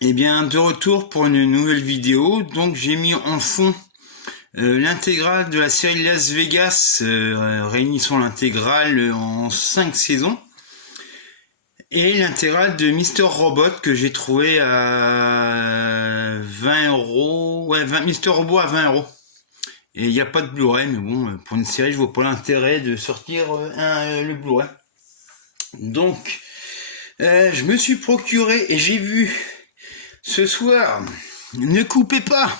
Eh bien, de retour pour une nouvelle vidéo. Donc, j'ai mis en fond l'intégrale de la série Las Vegas, réunissant l'intégrale en 5 saisons, et l'intégrale de Mister Robot que j'ai trouvé à 20 euros. Ouais, Mister Robot à 20 euros. Et il n'y a pas de Blu-ray, mais bon, pour une série, je vois pas l'intérêt de sortir le Blu-ray. Donc, je me suis procuré et j'ai vu ce soir, Ne coupez pas.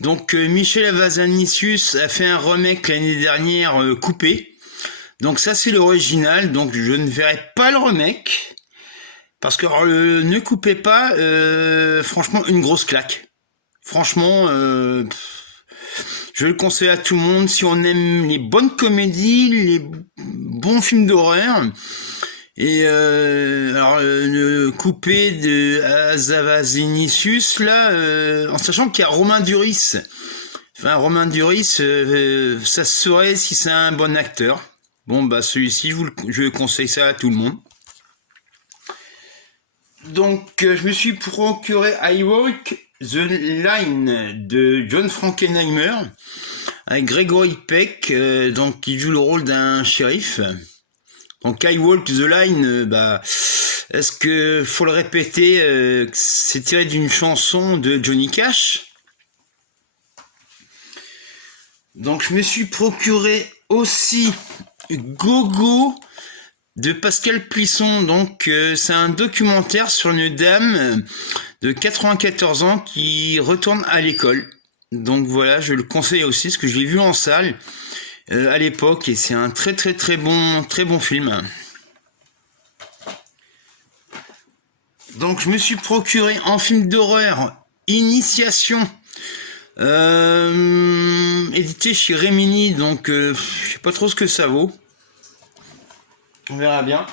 Donc Michel Hazanavicius a fait un remake l'année dernière, Coupé. Donc ça c'est l'original, donc je ne verrai pas le remake. Parce que Ne coupez pas, franchement une grosse claque. Franchement, je le conseille à tout le monde si on aime les bonnes comédies, les bons films d'horreur. Et Coupé de Hazanavicius là, en sachant qu'il y a Romain Duris. Enfin, Romain Duris, ça se saurait si c'est un bon acteur. Bon, bah celui-ci, je conseille ça à tout le monde. Donc, je me suis procuré I Walk the Line de John Frankenheimer avec Gregory Peck, donc qui joue le rôle d'un shérif. Donc I Walk the Line, est-ce que faut le répéter, c'est tiré d'une chanson de Johnny Cash. Donc je me suis procuré aussi Gogo de Pascal Plisson. Donc c'est un documentaire sur une dame de 94 ans qui retourne à l'école. Donc voilà, je le conseille aussi parce que je l'ai vu en salle à l'époque et c'est un très bon film. Donc je me suis procuré en film d'horreur Initiation, édité chez Remini, donc je sais pas trop ce que ça vaut. On verra bien.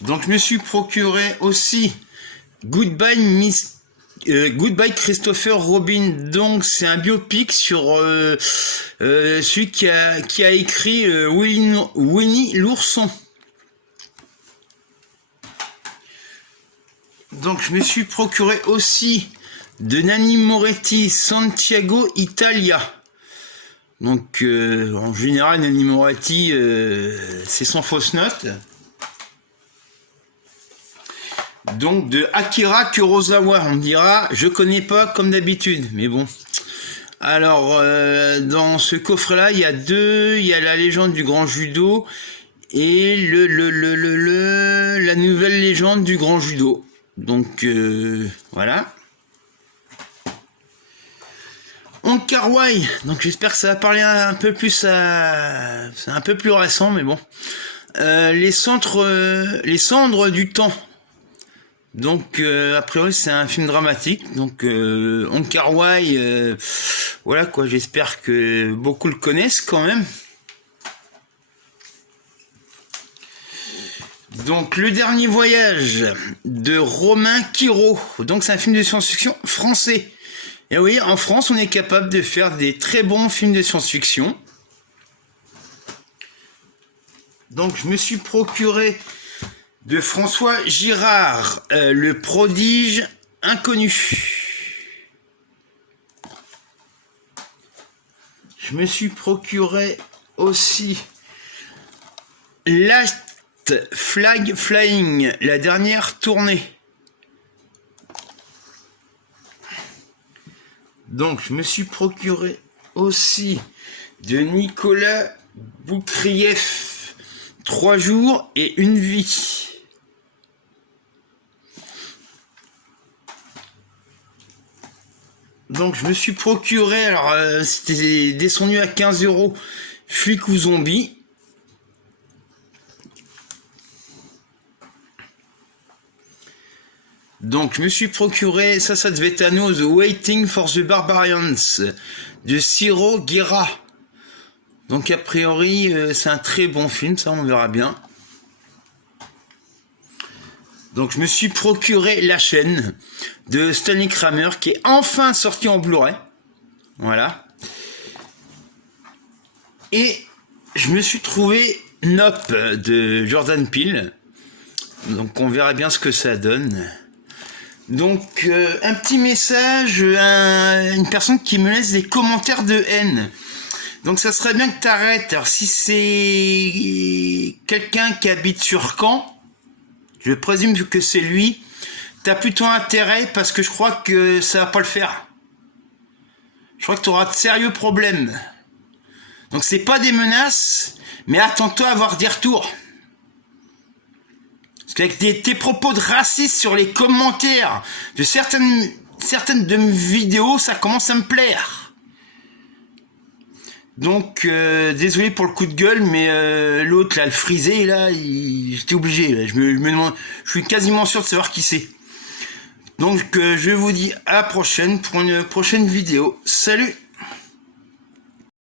Donc je me suis procuré aussi Goodbye Christopher Robin. Donc c'est un biopic sur celui qui a écrit Winnie l'ourson. Donc je me suis procuré aussi de Nanni Moretti, Santiago Italia. Donc en général Nanni Moretti c'est sans fausse note. Donc de Akira Kurosawa, on dira je connais pas comme d'habitude, mais bon. Alors dans ce coffret là il y a la légende du grand judo et la nouvelle légende du grand judo. Donc voilà. Wong Kar-wai, donc j'espère que ça va parler un peu plus c'est un peu plus récent, mais bon. Les cendres du temps. Donc a priori c'est un film dramatique. Donc Wong Kar-wai, voilà quoi, j'espère que beaucoup le connaissent quand même. Donc le dernier voyage de Romain Quiro. Donc c'est un film de science-fiction français. Et oui, en France, on est capable de faire des très bons films de science-fiction. Donc, je me suis procuré de François Girard, Le prodige inconnu. Je me suis procuré aussi Last Flag Flying, la dernière tournée. Donc, je me suis procuré aussi de Nicolas Boukrieff, 3 jours et une vie. Donc, je me suis procuré, alors c'était descendu à 15 euros, Flic ou Zombie. Donc, je me suis procuré, ça devait être à nous, The Waiting for the Barbarians, de Ciro Guerra. Donc, a priori, c'est un très bon film, ça, on verra bien. Donc, je me suis procuré La chaîne, de Stanley Kramer, qui est enfin sorti en Blu-ray. Voilà. Et je me suis trouvé Nope, de Jordan Peele. Donc on verra bien ce que ça donne. Donc un petit message à une personne qui me laisse des commentaires de haine. Donc ça serait bien que tu arrêtes. Alors si c'est quelqu'un qui habite sur Caen, je présume que c'est lui, t'as plutôt intérêt parce que je crois que ça va pas le faire. Je crois que tu auras de sérieux problèmes. Donc c'est pas des menaces, mais attends-toi à avoir des retours. Parce qu'avec tes propos de racistes sur les commentaires de certaines de mes vidéos, ça commence à me plaire. Donc désolé pour le coup de gueule, mais l'autre là, le frisé là, j'étais obligé. Là. Je me demande, je suis quasiment sûr de savoir qui c'est. Donc je vous dis à la prochaine pour une prochaine vidéo. Salut!